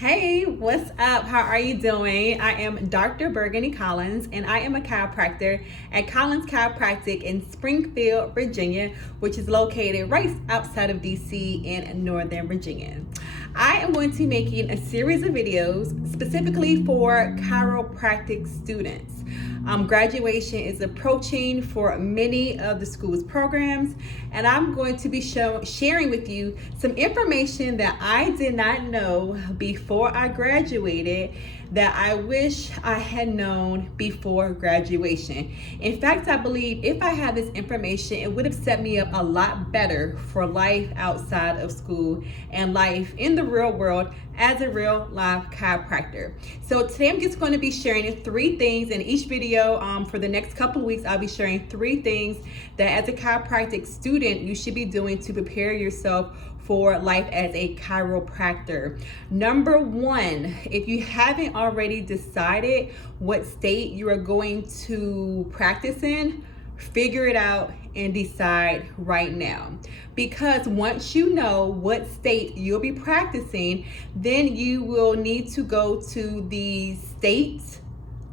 Hey, what's up? How are you doing? I am Dr. Burgundy Collins, and I am a chiropractor at Collins Chiropractic in Springfield, Virginia, which is located right outside of DC in Northern Virginia. I am going to be making a series of videos specifically for chiropractic students. Graduation is approaching for many of the school's programs, and I'm going to be sharing with you some information that I did not know before I graduated that I wish I had known before graduation. In fact, I believe if I had this information, it would have set me up a lot better for life outside of school and life in the real world as a real life chiropractor. So today I'm just going to be sharing 3 things in each video. For the next couple of weeks, I'll be sharing 3 things that as a chiropractic student you should be doing to prepare yourself for life as a chiropractor. Number 1, if you haven't already decided what state you are going to practice in, figure it out and decide right now. Because once you know what state you'll be practicing, then you will need to go to the state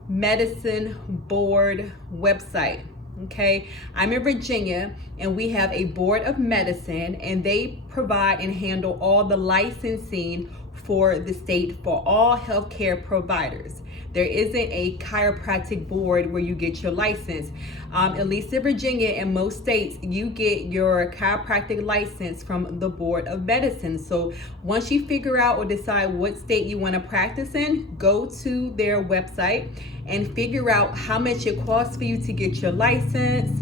medicine board website. Okay, I'm in Virginia and we have a board of medicine, and they provide and handle all the licensing for the state for all healthcare providers. There isn't a chiropractic board where you get your license. At least in Virginia and most states, you get your chiropractic license from the Board of Medicine. So once you figure out or decide what state you want to practice in, go to their website and figure out how much it costs for you to get your license.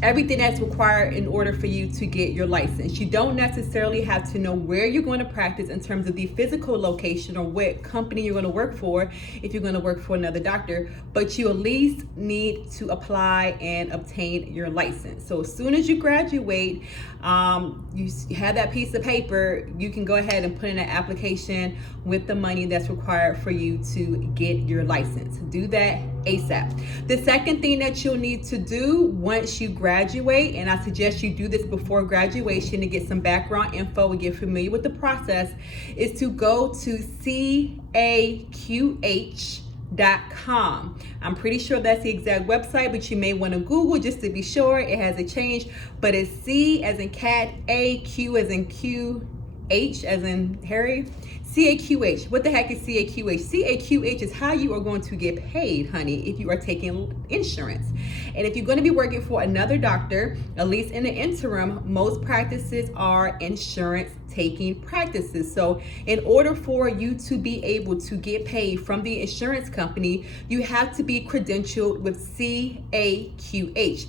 Everything that's required in order for you to get your license. You don't necessarily have to know where you're going to practice in terms of the physical location or what company you're going to work for if you're going to work for another doctor, but you at least need to apply and obtain your license. So as soon as you graduate, you have that piece of paper, you can go ahead and put in an application with the money that's required for you to get your license. Do that ASAP. The second thing that you'll need to do once you graduate, and I suggest you do this before graduation to get some background info and get familiar with the process, is to go to CAQH.com. I'm pretty sure that's the exact website, but you may want to Google just to be sure. It hasn't changed, but it's C as in cat, A, Q as in Q, H as in Harry. CAQH. What the heck is CAQH? CAQH is how you are going to get paid, honey, if you are taking insurance. And if you're going to be working for another doctor, at least in the interim, most practices are insurance taking practices. So in order for you to be able to get paid from the insurance company, you have to be credentialed with CAQH.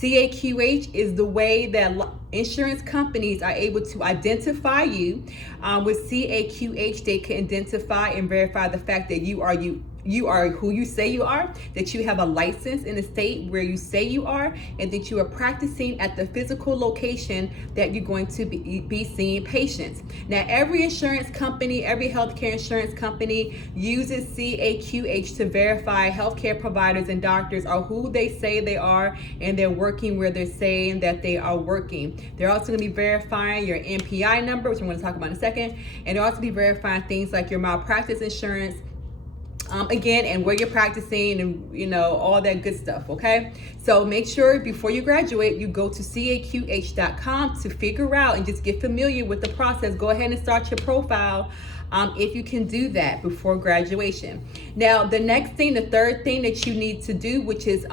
CAQH is the way that insurance companies are able to identify you. With CAQH, they can identify and verify the fact that you are who you say you are, that you have a license in the state where you say you are, and that you are practicing at the physical location that you're going to be seeing patients. Now, every insurance company, every healthcare insurance company uses CAQH to verify healthcare providers and doctors are who they say they are, and they're working where they're saying that they are working. They're also going to be verifying your NPI number, which I'm going to talk about in a second, and they'll also be verifying things like your malpractice insurance, again, and where you're practicing, and all that good stuff. Okay, so make sure before you graduate you go to CAQH.com to figure out and just get familiar with the process. Go ahead and start your profile if you can do that before graduation. Now, the next thing, the third thing that you need to do, which is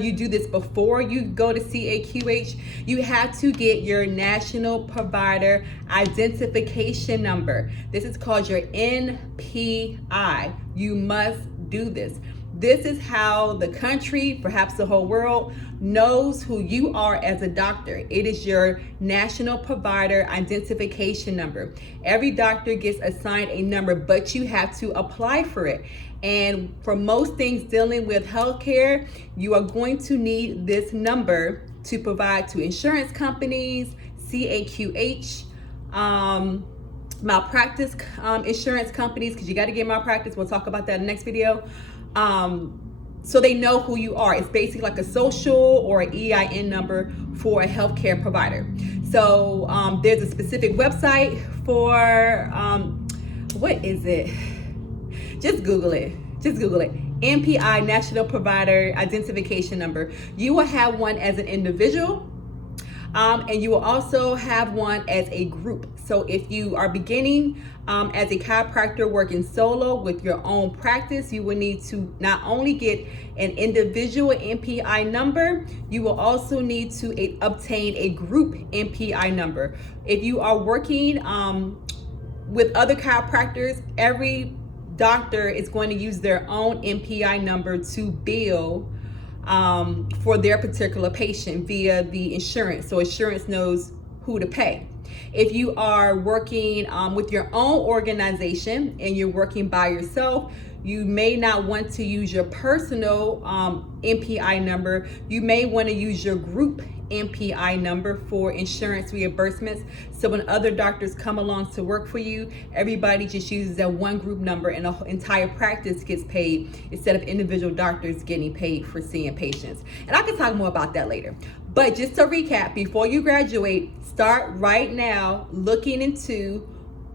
you do this before you go to CAQH, you have to get your National Provider Identification Number. This is called your NPI. You must do this. This is how the country, perhaps the whole world, knows who you are as a doctor. It is your National Provider Identification Number. Every doctor gets assigned a number, but you have to apply for it. And for most things dealing with healthcare, you are going to need this number to provide to insurance companies, CAQH, malpractice insurance companies, because you got to get malpractice. We'll talk about that in the next video. So they know who you are. It's basically like a social or an EIN number for a healthcare provider. So there's a specific website for, what is it? Just Google it. Just Google it. NPI, National Provider Identification Number. You will have one as an individual, and you will also have one as a group. So if you are beginning as a chiropractor working solo with your own practice, you will need to not only get an individual NPI number, you will also need to obtain a group NPI number. If you are working with other chiropractors, every doctor is going to use their own NPI number to bill for their particular patient via the insurance. So insurance knows who to pay. If you are working with your own organization and you're working by yourself, you may not want to use your personal NPI number. You may want to use your group NPI number for insurance reimbursements. So when other doctors come along to work for you, everybody just uses that one group number and the entire practice gets paid instead of individual doctors getting paid for seeing patients. And I can talk more about that later. But just to recap, before you graduate, start right now looking into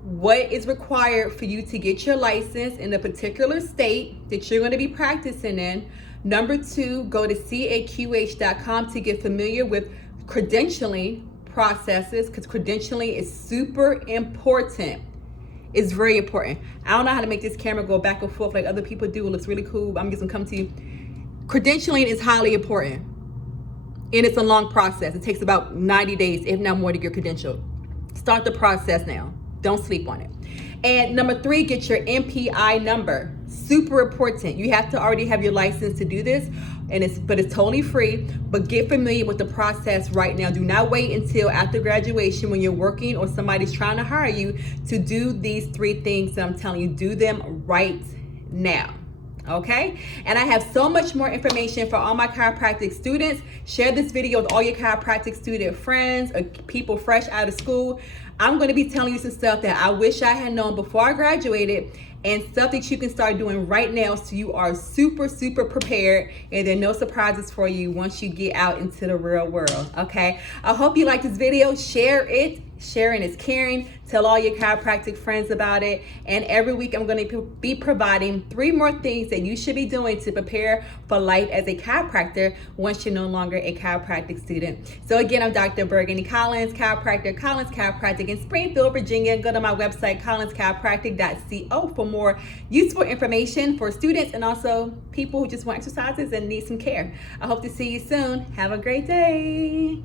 what is required for you to get your license in a particular state that you're going to be practicing in. Number 2, go to CAQH.com to get familiar with credentialing processes, because credentialing is super important. It's very important. I don't know how to make this camera go back and forth like other people do. It looks really cool. I'm just gonna come to you. Credentialing is highly important, and it's a long process. It takes about 90 days, if not more, to get credentialed. Start the process now. Don't sleep on it. And number 3, get your NPI number. Super important. You have to already have your license to do this, but it's totally free. But get familiar with the process right now. Do not wait until after graduation when you're working or somebody's trying to hire you to do these 3 things that I'm telling you. Do them right now. Okay, and I have so much more information for all my chiropractic students. Share this video with all your chiropractic student friends or people fresh out of school. I'm going to be telling you some stuff that I wish I had known before I graduated, and stuff that you can start doing right now so you are super prepared and there are no surprises for you once you get out into the real world. Okay, I hope you like this video. Share it. Sharing is caring. Tell all your chiropractic friends about it. And every week I'm going to be providing 3 more things that you should be doing to prepare for life as a chiropractor once you're no longer a chiropractic student. So again, I'm Dr. Burgundy Collins, chiropractor, Collins Chiropractic in Springfield, Virginia. Go to my website, collinschiropractic.co, for more useful information for students and also people who just want exercises and need some care. I hope to see you soon. Have a great day.